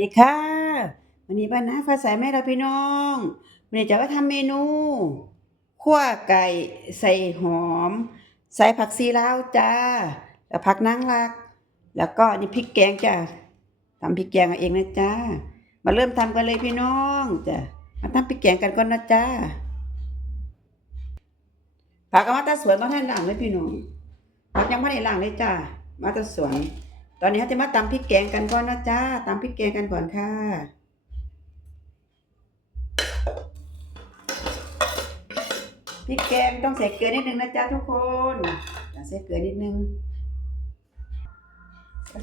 ดีค่ะ วันนี้บ้านนาฟ้าใสแม่เราพี่น้องวันนี้จะมาทำเมนูขั่วไก่ใส่หอม ใส่ผักซีลาวจ้า แล้วผักนางรัก แล้วก็นี่พริกแกงจ้าทำพริกแกงเอาเองนะจ้า มาเริ่มทำกันเลยพี่น้องจ้ะมาทำพริกแกงกันก่อนนะจ้าผักกมาตาสวนมาท่านหลังเลยพี่น้องผักยังไม่ได้หลังเลยจ้ามาตาสวน ตอนนี้เราจะมาตำพริกแกงกันก่อนนะจ้าตำพริกแกงกันก่อนค่ะพริกแกงต้องใส่เกลือนิดนึงนะจ้าทุกคนใส่เกลือนิดนึง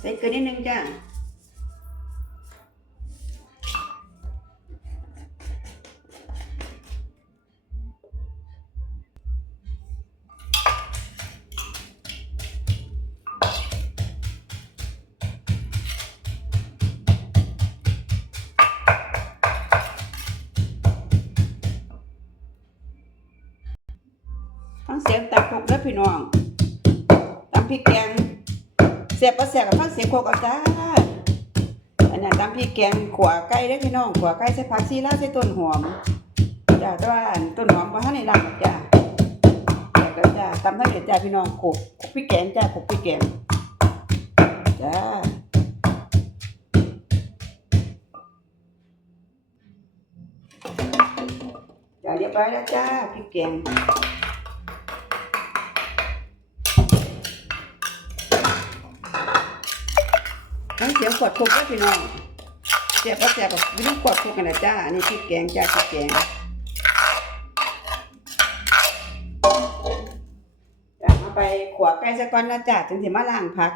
ใส่เกลือนิดนึงจ้า ฟังเสียงตับพกเด้อพี่น้องตำพริกแกงเสียบก็เสียบกับฟังเสียงโคกเอาจ้าอันนี้ตำพริกแกงขัวไก่เด้อพี่น้องขัวไก่ใส่ผักชีลาใส่ต้นหอมจ้าแต่ว่าอันต้นหอมบ่ทันได้ล้างหรอกจ้าแต่ก็จ้าตำทั้งเด็ดจ้าพี่น้องโขกโขกพริกแกงจ้าโขกพริกแกงจ้าจ้าเรียบร้อยแล้วจ้าพริกแกง ทั้งเสียงกดทุกแล้วพี่น้องเสียบก็เสียบแบบไม่ต้องกดทุกกันนะจ้าอันนี้พริกแกงจ้าพริกแกงจ้าเอาไปขวบไก่ซะก่อนนะจ้าถึงสิมาล้างผัก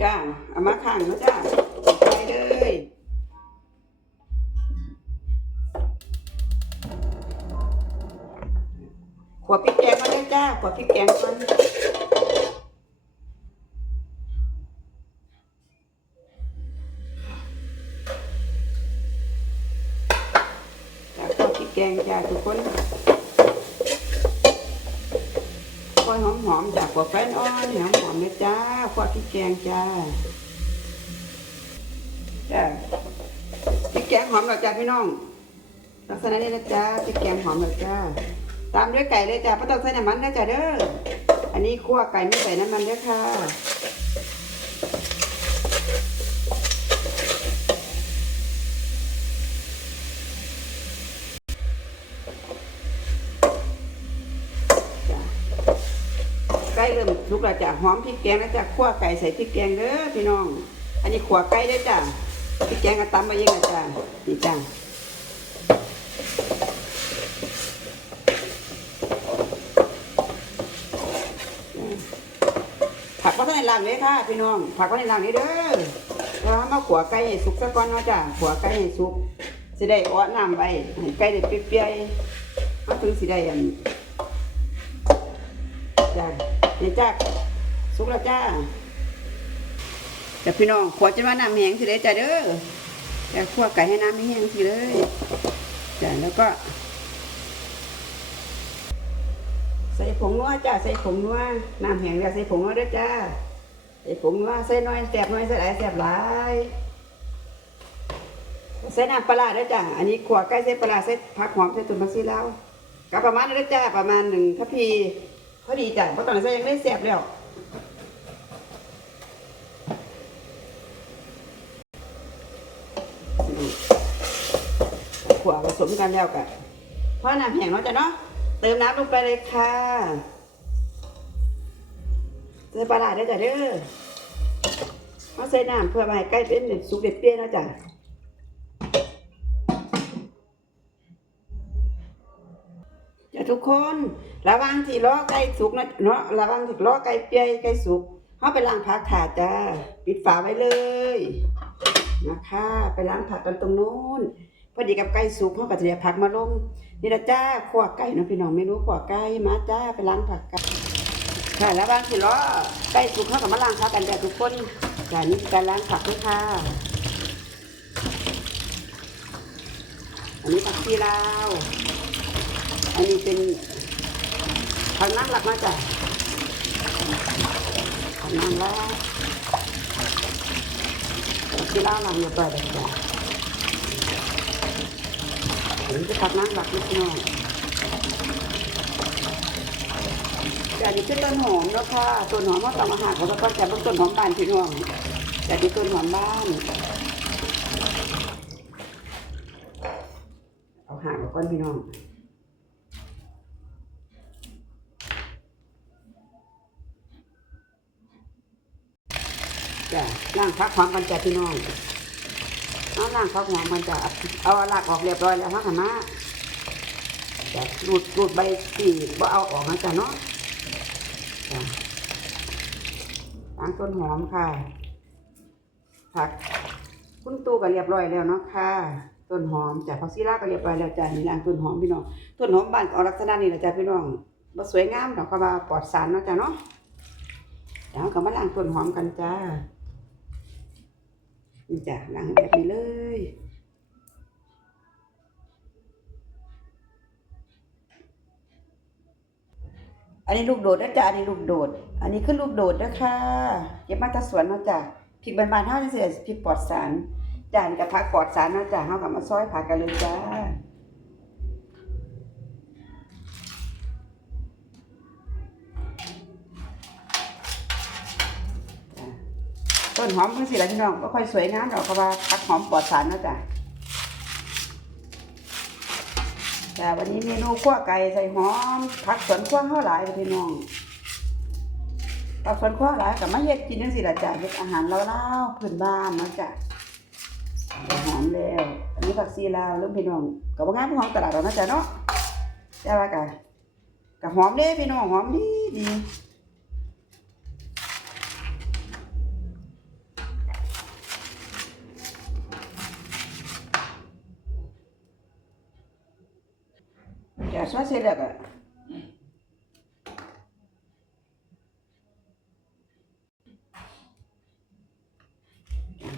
จ้าเอามาข้างนะจ้าไปเลยขวดพริกแกงมาเลยจ้าขวดพริกแกงมันจ้าขวดพริ กแกงจ้าทุกคนขวดหอมหอมๆจ้าขวดแฟนอ่อนหอมหอมเลยจ้าขวดพริกแกงจ้าจ้าพริกแกงหอมแล้วจ้าพี่น้องลักษณะนี้นะจ๊ะพริกแกงหอมเลยจ้า ตามด้วยไก่เลยจ้าไม่ต้องใส่น้ำมันนะจ้าเด้ออันนี้คั่วไก่ไม่ใส่น้ำมันเด้อค่ะ เริ่มลุกแล้วจ้ะหอมพริกแกงแล้วจ้ะคั่วไก่ใส่พริกแกงเด้อพี่น้อง อันนี้ขัวไก่เด้จ้ะพริกแกงก็ตำมาเองนะจ้ะนี่จ้ะผักก็ต้องในล่างเลยค่ะ พี่น้อง ผักก็ในล่างนี้เด้อแล้วมาขัวไก่ให้สุกซะก่อนเนาะจ้ะขัวไก่ให้สุกสิได้อ้อน้ำไว้ให้ไก่ได้เปรี้ยๆมาถึงสิได้อัน จ้ะสุกแล้วจ้าแต่พี่น้องขัวจะว่าน้ำแห้งสิเลยจ้ะเด้อจะขัวไก่ให้น้ำไม่แห้งสิเลยจ้ะแล้วก็ ใส่ผงนัวจ้าใส่ผงนัวน้ำแห้งแล้วใส่ผงนัวด้วยจ้าใส่ผงนัวใส่น้อยแสบน้อยใส่หลายแสบหลายใส่น้ำปลาด้วยจ้าอันนี้ขวใกล้ใส่ปลาใส่ผักหอมใส่ตุ่นมะซีแล้วก็ประมาณนั้นด้วยจ้าประมาณหนึ่งทัพพี พอดีจ้ะเพราะตอนนี้ใส่ยังได้แสบแล้วขวผสมกันแล้วกันเพราะน้ำแห้งเนาะจ้ะเนาะเติมน้ำลงไปเลยค่ะใส่ปลาร้าได้จ้ะเด้อเอาใส่น้ำเพื่อมาให้ใกล้เป็นสุกเด็ดเปี้ยนะจ๊ะจ้ะ ทุกคน ระวังที่ล้อไก่สุกนะเนาะระวังที่ล้อไก่เปรี้ยไก่สุกเอาไปล้างผักถาดจ้าปิดฝาไว้เลยนะคะไปล้างผักกันตรงนู้นพอดีกับไก่สุกเขาก็จะเอาผักมาลงนี่ละจ้าขวไก่เนาะพี่น้องไม่รู้ขวไก่มาจ้าไปล้างผักกันค่ะแล้วบางทีล้อไก่สุกเขากับมาล้างผักกันแต่ทุกคนจ้านี่คือการล้างผักด้วยค่ะอันนี้ผักชีลาว อันนี้เป็นผักน้ำหลักมาจ้ะผักน้ำหลักผักชีที่ล่าลังเรียบร้อยแล้วจ้ะเดี๋ยวจะผักน้ำหลักนิดหน่อยจ้ะนี่คือต้นหอมนะค่ะต้นหอมมาต้องอาหารเขาแล้วก็จะเป็นต้นหอมบ้านพี่น้องแต่นี่ต้นหอมบ้านเอาหางก่อนพี่น้อง จ้ะ ล่างพักความกันจ้ะพี่น้องเอาล่างพักความกันจ้ะเอาลากออกเรียบร้อยแล้วฮะค่ะมาจะรูดรูดใบตีบ่เอาออกนะจ้ะเนาะจ้ะล้างต้นหอมค่ะ ผักคุณตู้ก็เรียบร้อยแล้วเนาะค่ะต้นหอมจ้ะผักซีลาก็เรียบร้อยแล้วจ้ะนี่ล้างต้นหอมพี่น้องต้นหอมบ้านก็เอาลักษณะนี้แหละจ้ะพี่น้องบ่สวยงามดอกเขาว่าปลอดสารเนาะจ้ะเนาะเดี๋ยวเราก็มาล้างต้นหอมกันจ้า นี่จ้ะล้างแบบนี้เลยอันนี้ลูกโดดนะจ๊ะอันนี้ลูกโดด อันนี้คือลูกโดดนะคะเก็บมาตาสวนเนาะจ้ะพริกบานๆเท่านี้เสียพริกปลอดสารจานกับผักปลอดสารเนาะจ้ะเฮากับมาซอยผักกันเลยจ้า ต้นหอมเพิ่งสิละพี่น้องก็ค่อยสวยงามดอกเพราะว่าผักหอมปลอดสารนาะจ้ะแต่วันนี้เมนูขั้วไก่ใส่หอมผักสวนขั้วเท่าหลายพี่น้องผักสวนขั้วหลายกับมาเฮ็ดกินจังซี่ล่ะจ้ะเฮ็ดอาหารเลาวๆพื้นบ้านนะจ้ะหอมแล้วอันนี้ผักซีลาวเริ่มพี่น้องก็บ่งามเป็นของตลาดหรอกนะจ๊ะเนาะแต่ว่าก็ก็หอมเด้พี่น้องหอมดีดี จ้ะซอยเสร็จแล้วก็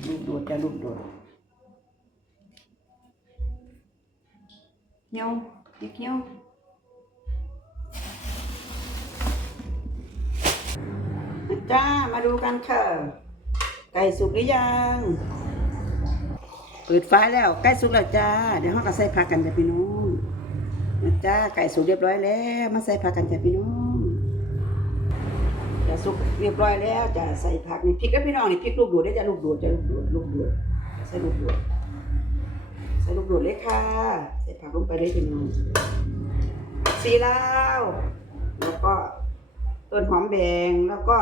ลูกโดดจ้ะลูกโดดเหี่ยวพริกเหี่ยวจ้า มาดูกันค่ะ ไก่สุกหรือยังเปิดไฟแล้ว ใกล้สุกแล้วจ้า เดี๋ยวเราก็ใส่ผักกันจ้ะพี่น้อง นะจ้าไก่สุกเรียบร้อยแล้วมาใส่ผักกันจ้ะพี่น้องจะสุกเรียบร้อยแล้วจะใส่ผักนี่พริกแล้วพี่น้องนี่พริกลูกโดดได้จะลูกโดดจะลูกโดดลูกโดดใส่ลูกโดดใส่ลูกโดดเลยค่ะใส่ผักลงไปเลยพี่น้องสีลาวแล้วก็ต้นหอมแดงแล้วก็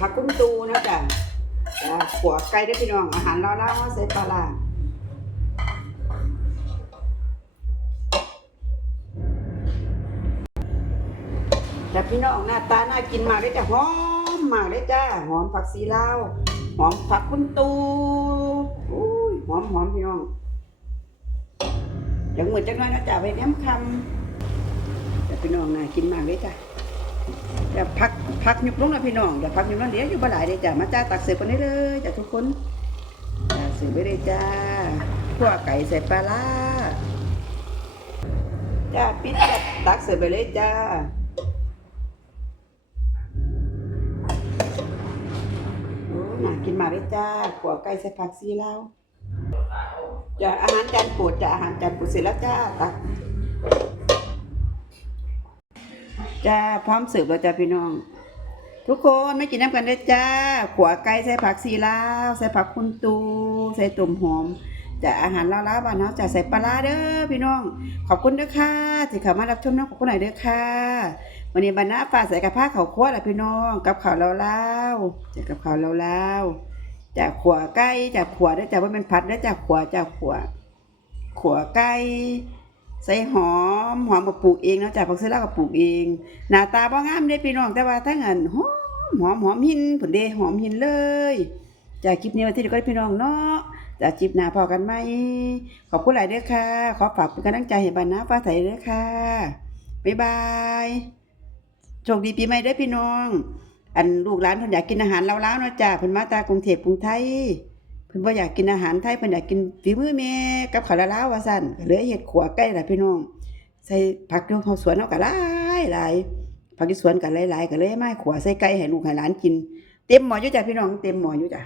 ผักกุ้งตูนะจ๊ะจ้ะขัวไก่ได้พี่น้องอาหารเราเล่าใส่ปลาร้า แต่พี่น้องหน้าตาน่ากินมากเลยจ้ะหอมมากเลยจ้าหอมผักซีลาวหอมผักกุ้งตูอุ้ยหอมหอมพี่น้องเดี๋ยวมือนจังน้อยนะจ๊ะไปแนมคำแต่พี่น้องน่ากินมากเลยจ้ะอย่าพักพักยุบลงนะพี่น้องอย่าพักยุบลงเดี๋ยวอยู่บ่หลายเลยจ้ะมาจ้าตักเสิร์ฟกันได้เลยจ้ะทุกคนจ้าเสิร์ฟไปเลยจ้าขั่วไก่ใส่ปลาร้าจ้าปิดจ้ะตักเสิร์ฟไปเลยจ้า น่ากินมาได้จ้าขัวไก่ใส่ผักซีลาวจะอาหารจานโปรดจะอาหารจานโปรดเสร็จแล้วจ้าตักจ้าพร้อมเสิร์ฟแล้วจ้าพี่น้อง ทุกคนไม่กินน้ำกันได้จ้าขัวไก่ใส่ผักซีลาวใส่ผักคุณตู ใส่ตุ่มหอม จะอาหารลาวๆบ้านเนาะจะใส่ปลาร้าเด้อพี่น้อง ขอบคุณเด้อค่ะที่เข้ามารับชมน้องขอบคุณหน่อยเด้อค่ะวันนี้บรรณาฟ้าใส่กระเพาเขาวคั่วแหละพี่น้อง กับข้าวลาวๆจะกับข้าวลาวๆจะขัวไก่จะขัวเด้จ้าว่าเป็นผัดเด้จ้าขัวจะขัวขัวไก่ใส่หอมหอมก็ปลูกเองเนาะจ้ะผักเสลาก็ปลูกเองหน้าตาบ่งามเด้พี่น้องแต่ว่าถ้าเงินหอมหอมหอมหินผุนเดหอมหินเลยจากคลิปนี้ไว้ที่เดียวกันพี่น้องเนาะ จากคลิปหน้าพอกันไหมขอบคุณหลายเด้อค่ะ ขอฝากเป็นกำลังใจให้บ้านน้าฟ้าใสเด้อค่ะ บ๊ายบายโชคดีปีใหม่เด้อพี่น้อง อันลูกหลานเพิ่นอยากกินอาหารเล้าๆเนาะจ้ะเพิ่นมาจากกรุงเทพกรุงไทยเพิ่นบ่อยากกินอาหารไทยเพิ่นอยากกินฝีมือแม่กับข้าวลาวๆว่าซั่นก็เลยเฮ็ดขัวไก่ล่ะพี่น้อง ใส่ผักอยู่เฮาสวนเฮาก็หลายหลายผักที่สวนก็หลายๆก็เลยมาขัวใส่ไก่ให้ลูกให้หลานกิน เต็มหม้ออยู่จ้ะพี่น้อง เต็มหม้ออยู่จ้ะ